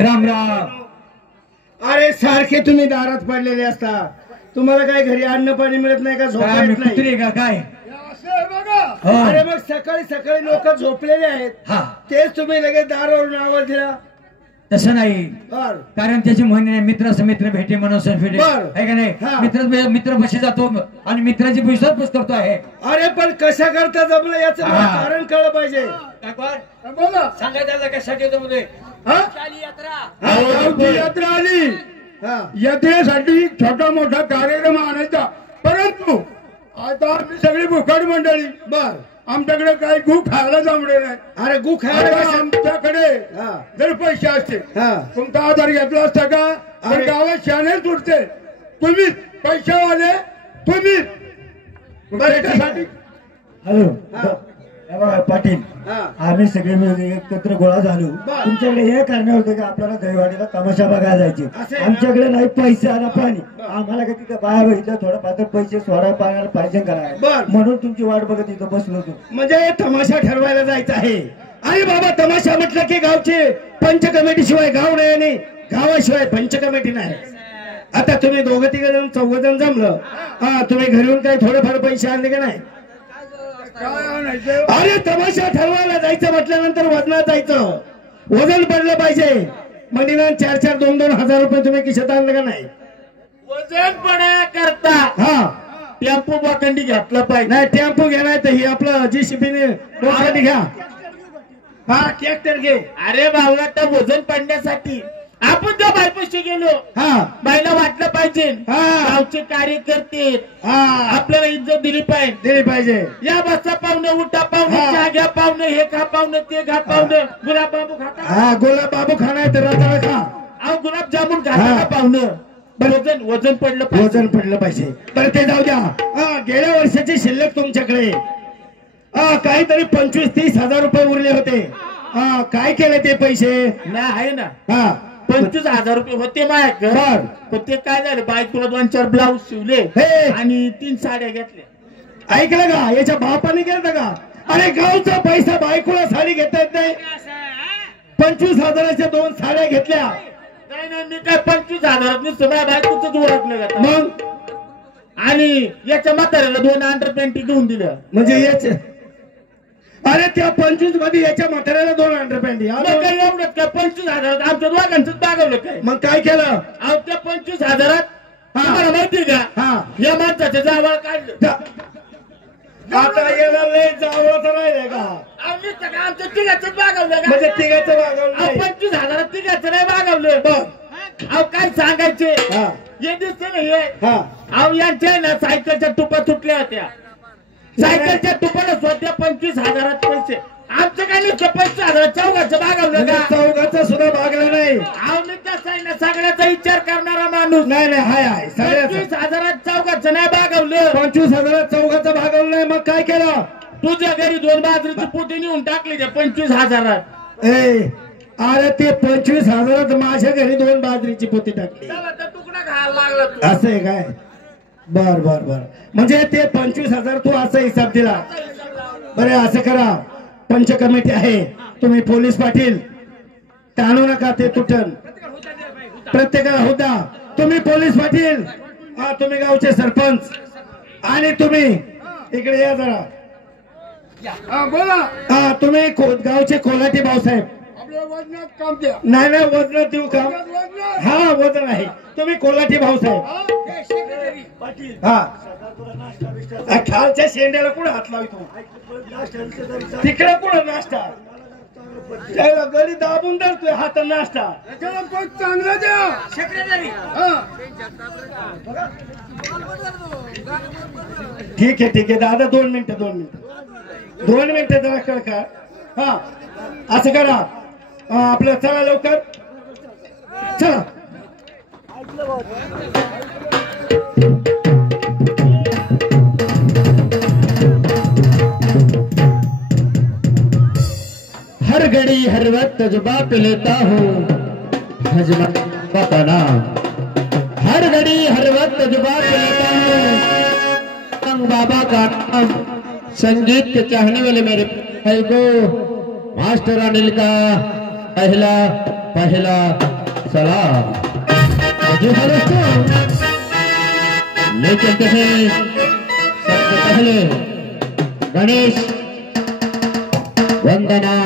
राम राम. अरे सारखे तुम्ही दारात पडलेले असता, तुम्हाला काय घरी अन्न पाणी मिळत नाही का? झोप काय येत नाही कुत्री का काय? हो. अरे मग सकाळी सकाळी लोक झोपलेले आहेत, हा तेच तुम्ही लगेच दारावरून आवाज दिला. तसं नाही, बर कारण त्याची म्हणे मित्र मित्र भेटे म्हणून संस्कृती बर. आहे का नाही? हा. मित्र बशी जातो आणि मित्राची विश्वास करतो आहे. अरे पण कशा करता जमलं याचं मला हा. कारण कळलं पाहिजे. बोला. सांगायचं कशासाठी जमले? हा? गावची यात्रा आली, हा. यात्रेसाठी छोटा मोठा कार्यक्रम आणायचा, परंतु आता आम्ही सगळी भुकाड मंडळी, बर. आमच्याकडे काही गु खायला जमले नाही. अरे गु आता खायला कशा- आमच्याकडे हा. जर पैसे असते हा. तुमचा आधार घेतला असता का? तर अरे. गावात शाळेत उठते तुम्हीच, पैशावाले तुम्हीच. त्याच्यासाठी हॅलो हा. हे बघा पाटील, हा. आम्ही सगळे मिळून एकत्र गोळा झालो. बर. तुमच्याकडे हे कारण होते की आपल्याला दहीवाडीला तमाशा बघायला जायचे. असं आहे ना? आमच्याकडे नाही पैसे आणि पाणी. आम्हाला का तिथं बाया बघितलं थोडं पात्र पैसे सोडा पाण्याला पाहिजे बर. करायला, म्हणून तुमची वाट बघत इथं बसलो होतो. म्हणजे तमाशा ठरवायला जायचं आहे. अरे बाबा, तमाशा म्हटलं की गावचे पंच कमिटी शिवाय गाव नाही आणि गावाशिवाय पंच कमिटी नाही. आता तुम्ही दोघं तिघ जण चौघ जण जमलं, हा, तुम्ही घरी येऊन काही थोडेफार पैसे आणले का नाही? काय आणायचं? अरे तमाशा ठरवायला जायचं म्हटल्यानंतर वजनात जायचं, वजन पडलं पाहिजे. मग निदान 4-4, 2-2 हजार रुपये तुम्ही खिशात आणलं का नाही? वजन पडायकरता हा. टेम्पो बाकंडी घेतला पाहिजे. नाही टेम्पो घेणार तर हे आपलं JCB ने घ्या. हा, ट्रॅक्टर घे. अरे बाबा, त्या वजन पडण्यासाठी आपण त्या बायपाशी गेलो, हा. बायला वाटलं पाहिजे हा. गावचे कार्यकर्ते हा. आपल्याला इज्जत दिली पाहिजे. दिली पाहिजे. या बसा पाहुणं, उठा पाहुणं, हा. चहा घ्या पाहुणं, हे खा पाहुणं, ते खा पाहुणं, गुलाबबाबू खाता, हा, गुलाब बाबू खाणार तर रताळ खा. अहो गुलाबजामुन खाता हा. का पाहुणं? वजन पडलं पाहिजे. वजन पडलं पाहिजे. बरं ते जाऊ द्या. हा, गेल्या वर्षाची शिल्लक तुमच्याकडे काहीतरी 25-30 हजार रुपये उरले होते. हा, काय केले ते पैसे? नाही आहे ना, हा. 25,000 रुपये होते माझ्याकडे. बर. पण ते काय झालं, बायकोला 2-4 ब्लाऊज शिवले हे. आणि 3 साड्या घेतल्या. ऐकलं का? याच्या बापाने केलं का? अरे गावचा पैसा बायकोला साडी घेता येत नाही. 25,000च्या 2 साड्या घेतल्या. नाही नाही, मी काय 25,000 नुसतं माझ्या बायकोच ओळखलं जातं. मग आणि याच्या म्हाताऱ्याला 2 अंडरपॅन्टी घेऊन दिल्या. म्हणजे याच, अरे त्या 25 मध्ये याच्या म्हाताऱ्याला 2 अंडरपॅन्टी. मग काय एवढं काय 25,000 आमच्या दोघांचं बागवलं काय? मग काय केलं? अहो त्या 25,000 हा. तुम्हाला माहिती का, हा. या माणसाच्या जावळ काढलं. आता याला लय जावं तर राहिलंय का? आम्ही सगळं आमच्या तिघाचं बागवलं का? म्हणजे तिघाचं वागवलं अहो, नाही. 25,000 तिघाचं नाही बागवलं. बर. अहो काय सांगायचे, हा. हे दिसते ना हे, हा. अहो यांच्या ना सायकलच्या टुपा तुटल्या होत्या. सायकलच्या टुपाला स्वतः 25,000 पैसे. आमचं काय नुसतं 25,000 चौघाचं बागवलं का? चौघाचं सुद्धा भागलं नाही. अहो मी कसं आहे ना, सगळ्याचा विचार करणारा माणूस. नाही नाही, हाय हाय सगळ्याचं. 25,000 चौघाचं नाही बागवलं. 25,000 चौघाचं भागवलं नाही. मग काय केलं? तुझ्या घरी 2 बाजरीची पोती नेऊन टाकली त्या 25,000. ए, अरे ते 25,000 माझ्या घरी 2 बाजरीची पोती टाकली. तुकडा खायला लागला तू. असं आहे काय? बर बर बर. म्हणजे ते 25,000 तू असा हिसाब दिला. बरे असं करा, पंच कमिटी आहे, तुम्ही पोलीस पाटील ताणू नका, ते तुटन. प्रत्येकाला होता. तुम्ही पोलीस पाटील, हा, तुम्ही गावचे सरपंच, आणि तुम्ही इकडे या जरा. हा, बोला. हा, तुम्ही गावचे कोल्हाटी भाऊसाहेब. आपल्या वजनात काम द्या. नाही नाही, वजन देऊ का? वजनात. हा, वजन आहे. तुम्ही कोल्हाटी भाऊसाहेब. हा, खालच्या शेंड्याला कुठं हात लावतो? तिकडे कुठं नाश्ता? त्याला गडी दाबून धरतोय हात नाश्ता. त्याला पण चांगलं द्या. हा. ठीक आहे दादा, 2 मिनिटं 2 मिनिटं जरा कळ का. हा, असं करा, आपलं चला लवकर चला. हर घड़ी हर वक्त तजुबात लेता हूँ हजमत का नाम. हर घड़ी हर वक्त तजुबात लेता हूँ बाबा का नाम. संगीत के चाहने वाले मेरे भाई को मास्टर अनिल का पहला पहला सलाम जो है दोस्तों ले चलते हैं सबसे पहले गणेश वंदना